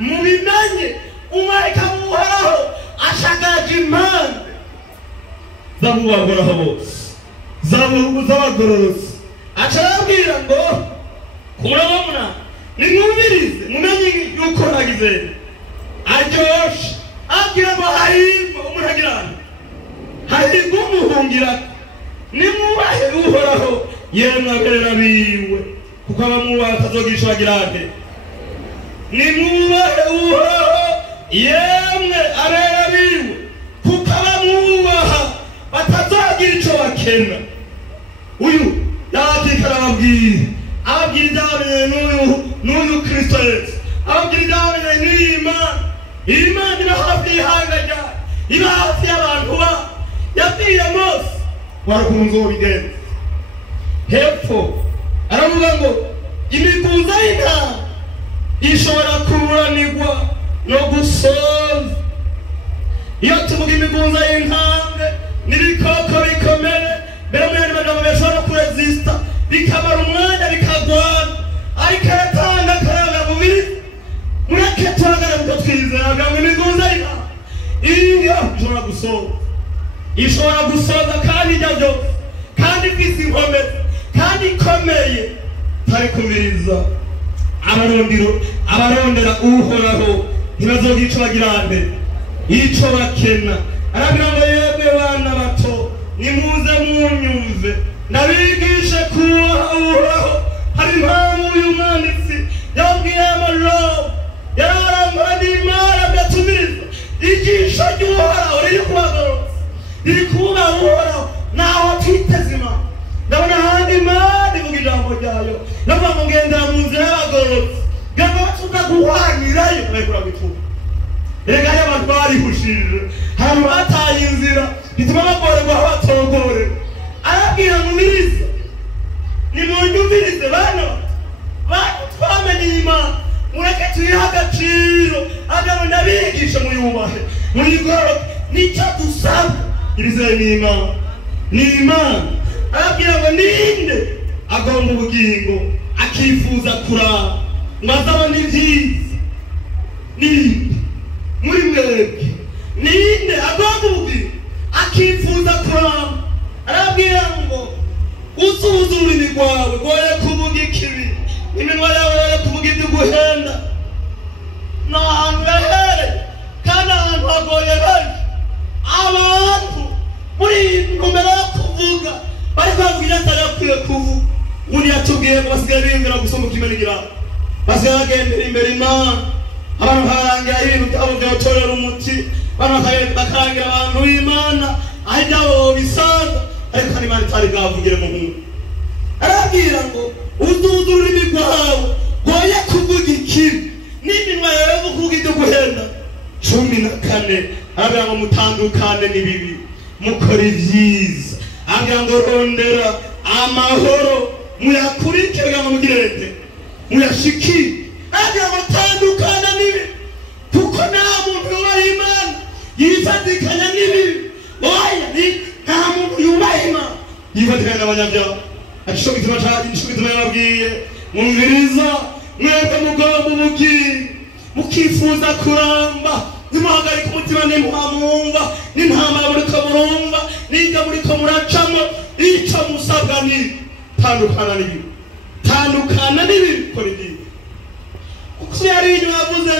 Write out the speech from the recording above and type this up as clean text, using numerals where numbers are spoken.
mubimenye umarayika w'uhoraho ashagaje impande z'abubahoraho bose z'abagororotsi aca arababwira ngo kurabona nimwumvirize mumenye yuko nagize aryoshe abwira ngo hahirwa umuntu agira hahirwa umuhungira nimwubahe uhoraho yemwe aberera biwe kuko abamwubaha atazogisha bagira ate nimwubahe uhoraho yemwe aberera biwe kuko abamwubaha batazogira ico bakena uyu yabatika arababwira ababwira ibyabamenye n'uyu Kristo Yesu ababwira ibyabamenye n'Imana Imana iba hafi y'ihanga ryayo iba hafi y'abantu ba yabwiye Mose warakunze ubigenza hepfo aravuga ngo imiguza y'intama ishobora kuburanirwa no gusoza iyo tuvuga imiguza y'intambwe n'ibikoko bikomeye mbere mu yandi magambo bishobora kuresista bikamara umwanya bikagwana ariko aratanga akaranga mubiri mureke tuhagara muko twizera ngo imiguza y'intama iyo ishobora gusoza kandi ijya byose kandi ifise inkomezi kandi ikomeye tari kumiriza abarondera uhoraho ntibazogira ico bagirande ico bakena arabwira ngo yebwe bana bato nimuze munyumve ndabigishe kubaha uhoraho hari impamvu uyu mwanditsi yabwiye amajambo yararambara n'Imana byatumiriza ijisho ry'uhoraho riri kubagororotsi riri kubaha uhoraho naho twiteze Imana ndabona ahandi Imana ivuga ijambo ryayo ndavuga ngo ngendera mu nzira y'abagororotsi gamba batuza guhwanirayo bayikura gutuba erega iyo abantu barihushije ahantu bataye inzira bituma bagorerwa aho batogore arabwira ngo miriza nimunyumvirize bana twamenye Imana mureke tuyihe agaciro agabo ndabigisha muyubahe muyigoroke nicyo dusaba ibizeye n'Imana arabwira ngo ninde agomba ubugingo akifuza kuraba ngo azabone ibyiza ninde muri mwebwe ninde agomba ubugingo akifuza kuraba arabwira ngo usuhuza ururimi rwawe rwoye kuvuga ikibi iminwa yawe yoye kuvuga ibyo guhenda ni ahantu yahereye kandi ahantu hagoye benshi abantu muri iyi ntumbero yo kuvuga bari kwavuga ibyo atari akwiye kuvuga ubundi yatubwiye ngo basigaye biyumvira gusoma ukimenigira basigaye bagendera imbere Imana abantu bakarangira ibintu byabo byotorera umuti abantu bakarangira abantu b'Imana aho ibyabo bisanga ariko kandi Imana itari bwavugire mu nkuru arabwira ngo uzuza ururimi rwawe rwoye kuvuga ikibi n'iminwa yawe yo kuvuga ibyo guhenda 14 arabwira ngo mutandukane n'ibibi mukora ibyiza arabwira ngo rondera amahoro muyakurikire ngo mugirente muyashikire arabwira ngo tandukana n'ibibi kuko nta muntu yubaha Imana yifatikanya n'ibibi oya nta muntu yubaha Imana yifatikanya n'abanyabyaha acisho gituma yababwiye mwumviriza mwebwe mugomba ubugingo mukifuza kuramba nimuhagarika umutima ntimuhamwumva n'intambara muriko murumva n'ibyo muriko muracamo ico musabwa ni tandukana n'ibibi kora ibyiza kuko yari inyuma yavuze